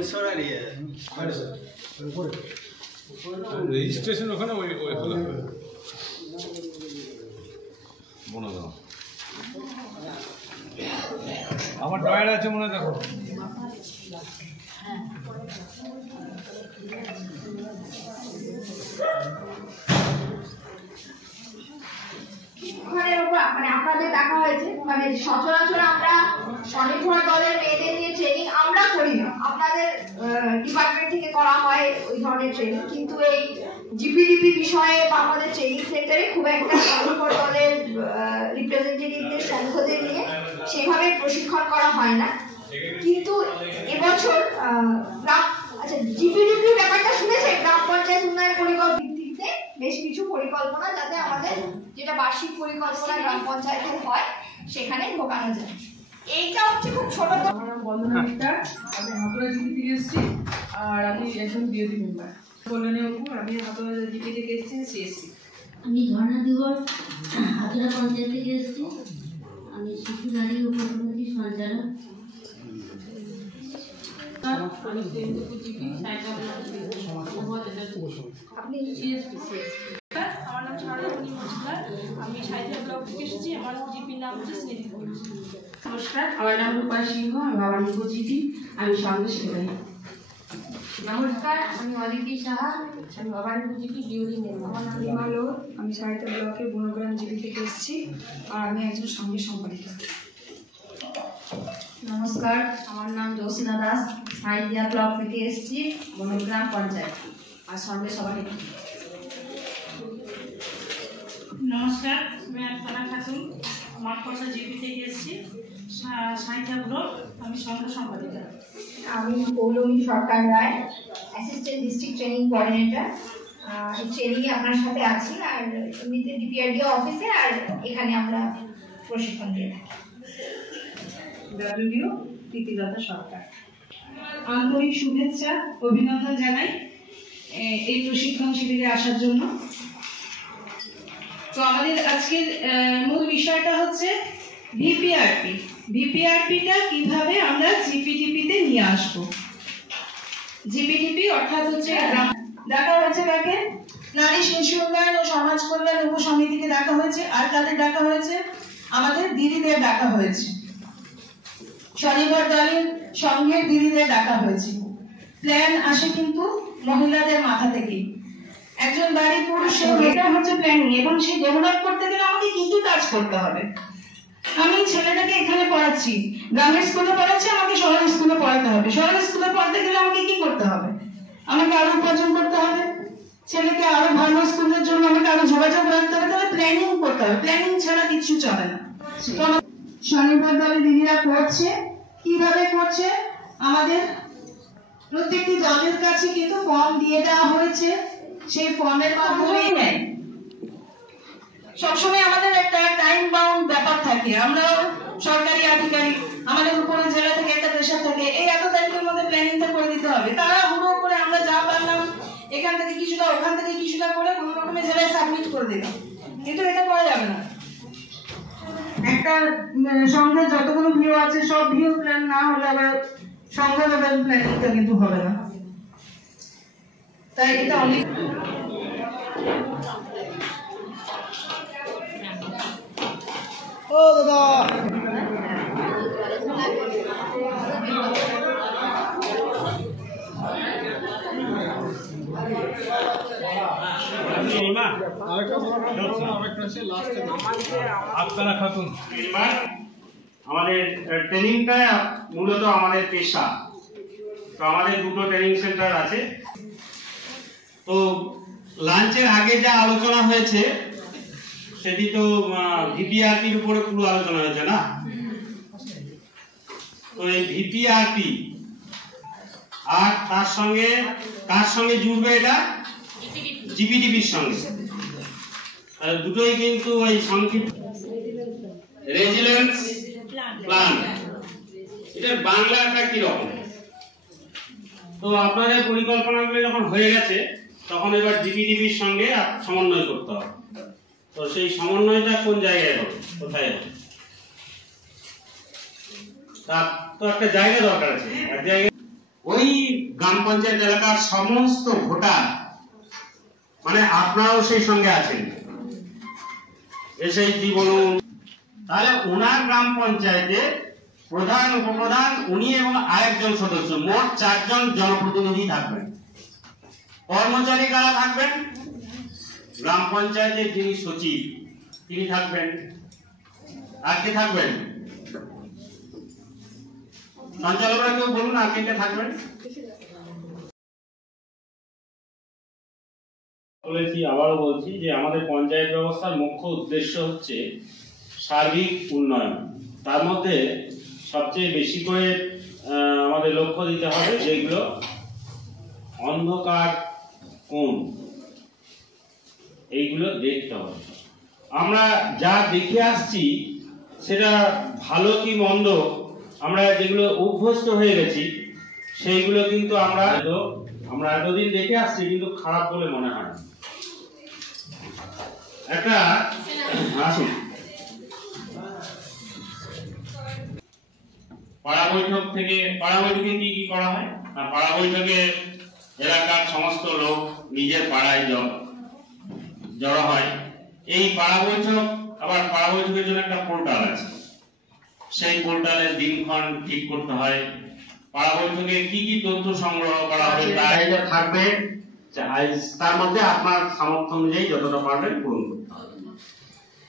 মহেশ্বর আর registration ওখানে ওই হলো বনগাঁও। আমার ডয়ার আছে মনে দেখো। আপনাদের দেখা হয়েছে সচরাচর আমরা স্বনির্ভর দলের মেয়েদের নিয়ে ট্রেনিং আমরা করি না, আপনাদের ডিপার্টমেন্ট থেকে করা হয় ওই ধরনের ট্রেনিং, কিন্তু এই জিপিডিপি বিষয়ে বা আমাদের ট্রেনিং সেন্টারে খুব একটা স্বনির্ভর দলের রিপ্রেজেন্টেটিভদের সংঘদের নিয়ে সেভাবে প্রশিক্ষণ করা হয় না। কিন্তু এবছর আচ্ছা জিপিডিপি ব্যাপারটা শুনেছেন, গ্রাম পঞ্চায়েত উন্নয়ন পরিকল্পনা বেশ কিছু পরিকল্পনা যাতে আমাদের যেটা বার্ষিক পরিকল্পনা গ্রাম পঞ্চায়েতের হয় সেখানে ঢোকানো যায়। এইটা হচ্ছে খুব ছোট। আমার নাম বন্দনা মিত্তার, আমি হাতুড়া জিপি থেকে এসেছি আর আমি একজন বিরোধী মেম্বার। কল্যাণী অপু, আমি হাতুড়া জিপি থেকে এসেছি সিএসসি। আমি ঝর্ণা দিবস হাতুড়া পঞ্চায়েত থেকে এসেছি, আমি শিশু নারী উপসমিতি সঞ্চালক। আমার নাম সারদামণি মজুমদার, আমি সাহিত্য ব্লক থেকে এসেছি, আমার জিপির নাম হচ্ছে স্মৃতি। নমস্কার, আমার নাম রূপা সিংহ, আমি ভবানীপুর জিপি, আমি সঙ্গে সেখানে। নমস্কার, আমি অদিতি সাহা, আমি ভবানীপুর জিপি বিউরি মেম্বার। আমার নাম রিমা লোধ, আমি সাহিত্য ব্লকের বনগ্রাম জিপি থেকে এসেছি আর আমি একজন সঙ্গে সম্পাদিকা। নমস্কার, আমার নাম জোসিনা দাস, সাইদিয়া ব্লক থেকে এসেছি, বনগ্রাম পঞ্চায়েত আর সঙ্গে সভাপতি। নমস্কার, আমি আরফানা খাতুন, মাঠপড়া জিপি থেকে এসেছি, সাহিত্য ব্লক, আমি সঙ্গে সম্পাদিকা। আমি পৌলমী সরকার রায়, অ্যাসিস্ট্যান্ট ডিস্ট্রিক্ট ট্রেনিং কোঅর্ডিনেটর। এই ট্রেনিংয়ে আপনার সাথে আছি আর এমনিতে ডিপিআরডিও অফিসে আর এখানে আমরা প্রশিক্ষণ দিয়ে থাকি। ডাব্লিউ প্রীতিলতা সরকার। আন্তরিক শুভেচ্ছা অভিনন্দন জানাই এই প্রশিক্ষণ শিবিরে আসার জন্য। তো আমাদের আজকের মূল বিষয়টা হচ্ছে ভিপিআরপি। ভিপিআরপিটা কিভাবে আমরা জিপিডিপিতে নিয়ে আসবো। জিপিডিপি অর্থাৎ হচ্ছে ডাকা হয়েছে কাকে? নারী শিশু উন্নয়ন ও সমাজ কল্যাণ উপসমিতিকে ডাকা হয়েছে। আর কাদের ডাকা হয়েছে? আমাদের দিদিদের ডাকা হয়েছে, স্বনির্ভর দলের সংঘের দিদিদের ডাকা হয়েছে। প্ল্যান আসে কিন্তু মহিলাদের মাথা থেকেই। একজন বাড়ির পুরুষের এটা হচ্ছে প্ল্যানিং, এবং সেই ডেভেলপ করতে গেলে আমাকে কি কি কাজ করতে হবে। আমি ছেলেটাকে এখানে পড়াচ্ছি, গ্রামের স্কুলে পড়াচ্ছি, আমাকে শহরের স্কুলে পড়াতে হবে। শহরের স্কুলে পড়াতে গেলে আমাকে কি করতে হবে? আমাকে আরো উপার্জন করতে হবে, ছেলেকে আরো ভালো স্কুলের জন্য আমাকে আরো যোগাযোগ রাখতে হবে। তাহলে প্ল্যানিং করতে হবে, প্ল্যানিং ছাড়া কিছু চলে না। স্বনির্ভর দলের দিদিরা করছে, কিভাবে করছে? আমাদের প্রত্যেকটি দলের কাছে কিন্তু ফর্ম দিয়ে দেওয়া হয়েছে, সেই ফর্মের মাধ্যমেই নেয়। সবসময় আমাদের একটা টাইম বাউন্ড ব্যাপার থাকে, আমরা সরকারি আধিকারিক, আমাদের উপরে জেলা থেকে একটা প্রেশার থাকে, এই এত তারিখের মধ্যে প্ল্যানিংটা করে দিতে হবে। তারা হুড়ো করে আমরা যা পারলাম এখান থেকে কিছুটা ওখান থেকে কিছুটা করে কোনো রকমের জেলায় সাবমিট করে দিলাম, কিন্তু এটা করা যাবে না। একটা সংঘের যতগুলো ভিউ আছে সব ভিউ প্ল্যান না হলে আবার সংঘ লেভেল প্ল্যানিংটা কিন্তু হবে না। তাই এটা অনেক ও দাদা আমাদের ট্রেনিংটা মূলত আমাদের পেশা। তো আমাদের দুটো ট্রেনিং সেন্টার আছে। তো লাঞ্চের আগে যা আলোচনা হয়েছে সেটি তো ভিপিআরপির উপরে পুরো আলোচনা হয়েছে না। তো এই ভিপিআরপি আর তার সঙ্গে কার সঙ্গে জুড়বে? এটা জিপিডিপির সঙ্গে। দুটোই কিন্তু ওই সংক্ষিপ্ত রেজিলেন্স প্ল্যান। এটা বাংলাটা কি রকম? তো আপনাদের পরিকল্পনাগুলো যখন হয়ে গেছে তখন এবার জিপিডিপির সঙ্গে সমন্বয় করতে হবে। তো সেই সমন্বয়টা কোন জায়গায় হবে, কোথায় হবে? তার তো একটা জায়গা দরকার আছে। এক জায়গায় ওই পঞ্চায়েত এলাকার সমস্ত ভোটার, মানে আপনারাও সেই সঙ্গে আছেন, এসেই কি বলুন, তাহলে ওনার গ্রাম পঞ্চায়েতে প্রধান, উপপ্রধান, উনি এবং আরেকজন সদস্য, মোট 4 জন জনপ্রতিনিধি থাকবেন। কর্মচারী কারা থাকবেন? গ্রাম পঞ্চায়েতের যিনি সচিব তিনি থাকবেন। আর কে থাকবেন? সঞ্চালকরা কেউ বলুন আর কে কে থাকবেন? বলেছি, আবারও বলছি যে আমাদের পঞ্চায়েত ব্যবস্থার মুখ্য উদ্দেশ্য হচ্ছে সার্বিক উন্নয়ন। তার মধ্যে সবচেয়ে বেশি করে আমাদের লক্ষ্য দিতে হবে যেগুলো অন্ধকার কোণ, এইগুলো দেখতে হবে। আমরা যা দেখে আসছি সেটা ভালো কি মন্দ, আমরা যেগুলো অভ্যস্ত হয়ে গেছি সেইগুলো কিন্তু আমরা এতদিন দেখে আসছি কিন্তু খারাপ বলে মনে হয়। একটা আসুন, পাড়া বৈঠকে কি কি করা হয়? পাড়া বৈঠকে এলাকার সমস্ত লোক নিজের পাড়ায় জড়ো হয়। এই পাড়া বৈঠক, আবার পাড়া বৈঠকের জন্য একটা পোর্টাল আছে, সেই পোর্টালের দিনক্ষণ ঠিক করতে হয়। পাড়া বৈঠকে কি কি তথ্য সংগ্রহ করা হবে তাই থাকবে, তার মধ্যে আপনার সামর্থ্য অনুযায়ী যতটা পারবেন পূরণ করতে হবে।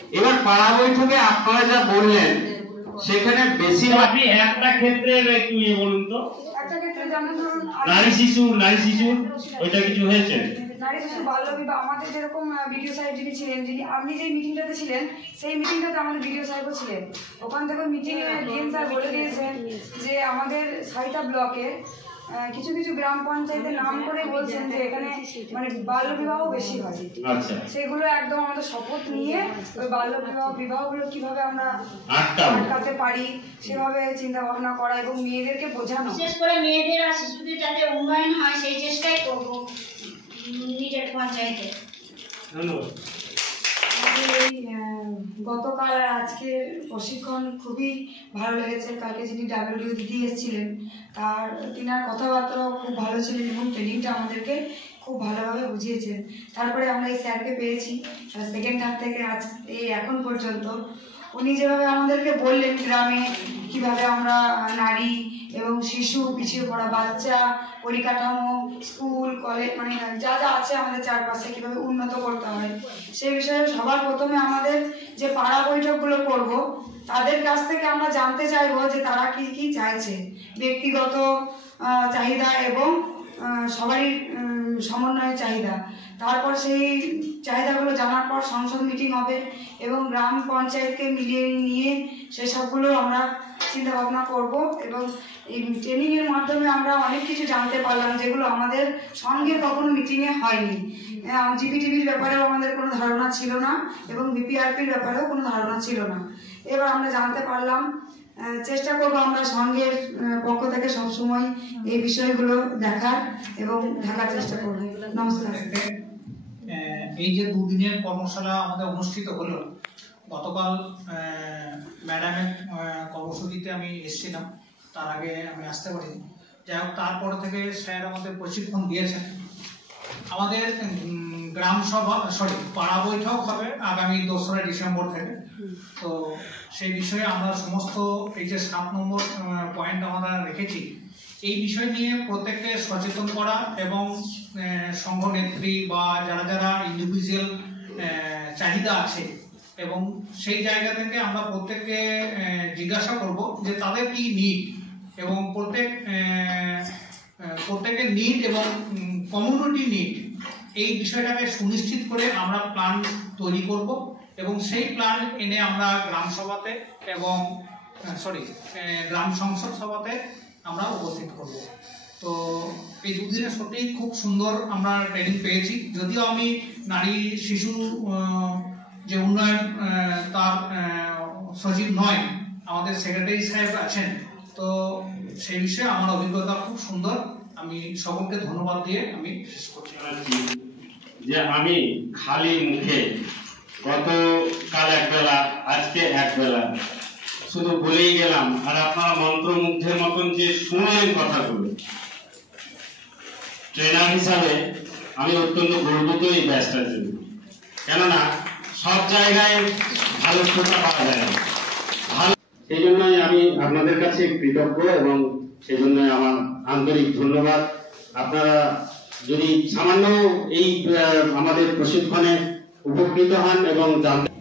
এবার পাড়া বৈঠকে আপনারা যা বললেন সেখানে বেশি, আপনি একটা ক্ষেত্রে একটু বলুন তো। একটা ক্ষেত্রে যেমন ধরুন নারী শিশু ওইটা কিছু হয়েছে? নারী শিশু বাল্য বিবাহ, আমাদের যেরকম বিডিও সাহেব যিনি ছিলেন, যিনি আপনি যে মিটিংটাতে ছিলেন সেই মিটিংটাতে আমাদের বিডিও সাহেবও ছিলেন। ওখান থেকে মিটিং ডিএম স্যার বলে দিয়েছেন যে আমাদের সাইতা ব্লকে কিছু কিছু গ্রাম পঞ্চায়েতের নাম করে বলছেন যে এখানে মানে বাল্য বিবাহ বেশি হয়। আচ্ছা, সেগুলো একদম আমাদের শপথ নিয়ে ওই বাল্য বিবাহগুলো কিভাবে আমরা আটকাতে পারি সেভাবে চিন্তা ভাবনা করা এবং মেয়েদেরকে বোঝানো, বিশেষ করে মেয়েদের আর শিশুদের যাতে উন্নয়ন হয় সেই চেষ্টাই করব নিজের পঞ্চায়েতে। ধন্যবাদ। গতকাল আর আজকে প্রশিক্ষণ খুবই ভালো লেগেছে। কালকে যিনি ডাব্লিউডিও দিদি এসেছিলেন তিনার কথাবার্তাও খুব ভালো ছিলেন এবং ট্রেনিংটা আমাদেরকে খুব ভালোভাবে বুঝিয়েছেন। তারপরে আমরা এই স্যারকে পেয়েছি সেকেন্ড হাফ থেকে আজ এই এখন পর্যন্ত। উনি যেভাবে আমাদেরকে বললেন গ্রামে কিভাবে আমরা নারী এবং শিশু, পিছিয়ে পড়া বাচ্চা, পরিকাঠামো, স্কুল, কলেজ, মানে যা যা আছে আমাদের চারপাশে কিভাবে উন্নত করতে হয় সেই বিষয়ে সবার প্রথমে আমাদের যে পাড়া বৈঠকগুলো করব তাদের কাছ থেকে আমরা জানতে চাইবো যে তারা কি কি চাইছে, ব্যক্তিগত চাহিদা এবং সবারই সমন্বয়ের চাহিদা। তারপর সেই চাহিদাগুলো জানার পর সংসদ মিটিং হবে এবং গ্রাম পঞ্চায়েতকে মিলিয়ে নিয়ে সেসবগুলো আমরা চিন্তা ভাবনা করব এবং এই ট্রেনিংয়ের মাধ্যমে আমরা অনেক কিছু জানতে পারলাম যেগুলো আমাদের সঙ্গে কখনো মিটিংয়ে হয়নি। জিপিটিভির ব্যাপারেও আমাদের কোনো ধারণা ছিল না এবং বিপিআরপির ব্যাপারেও কোনো ধারণা ছিল না। এবার আমরা জানতে পারলাম। চেষ্টা করবো আমরা সঙ্গের পক্ষ থেকে সবসময় এই বিষয়গুলো দেখার এবং ঢাকার চেষ্টা করবো। নমস্কার। এই যে দুদিনের কর্মশালা আমাদের অনুষ্ঠিত হলো, গতকাল ম্যাডামের কর্মসূচিতে আমি এসেছিলাম, তার আগে আমি আসতে পারিনি। যাই হোক, তারপরে থেকে স্যার আমাদের প্রশিক্ষণ দিয়েছেন। আমাদের গ্রাম সভা পাড়া বৈঠক হবে আগামী 2রা ডিসেম্বর থেকে। তো সেই বিষয়ে আমরা সমস্ত এই যে 7 নম্বর পয়েন্ট আমরা রেখেছি, এই বিষয় নিয়ে প্রত্যেককে সচেতন করা এবং সংঘ নেত্রী বা যারা যারা ইন্ডিভিজুয়াল চাহিদা আছে এবং সেই জায়গা থেকে আমরা প্রত্যেককে জিজ্ঞাসা করব যে তাদের কি নিড এবং প্রত্যেকের নিড এবং কমিউনিটি নিড, এই বিষয়টাকে সুনিশ্চিত করে আমরা প্ল্যান তৈরি করব এবং সেই প্ল্যান এনে আমরা গ্রাম সভাতে এবং গ্রাম সংসদ সভাতে আমরা উপস্থিত করব। তো এই দুদিনে সত্যিই খুব সুন্দর আমরা ট্রেনিং পেয়েছি। যদিও আমি নারী শিশু যে উন্নয়ন তার সচিব নয়, আমাদের সেক্রেটারি সাহেব আছেন, তো সেই বিষয়ে আমার অভিজ্ঞতা খুব সুন্দর। আমি সকলকে ধন্যবাদ দিয়ে আমি শেষ করছি। যে আমি খালি মুখে গতকাল একবেলা আজকে একবেলা শুধু বলেই গেলাম আর আপনারা মন্ত্রমুগ্ধের মতন যে শুনলেন কথাগুলো, ট্রেনার হিসাবে আমি অত্যন্ত গর্বিত এই ব্যাচটার জন্য, কেননা সব জায়গায় ভালো শ্রোতা পাওয়া যায় না। সেই জন্যই আমি আপনাদের কাছে কৃতজ্ঞ এবং সেই জন্য আমার আন্তরিক ধন্যবাদ। আপনারা যদি সামান্য এই আমাদের প্রশিক্ষণে উপকৃত হন এবং জানতে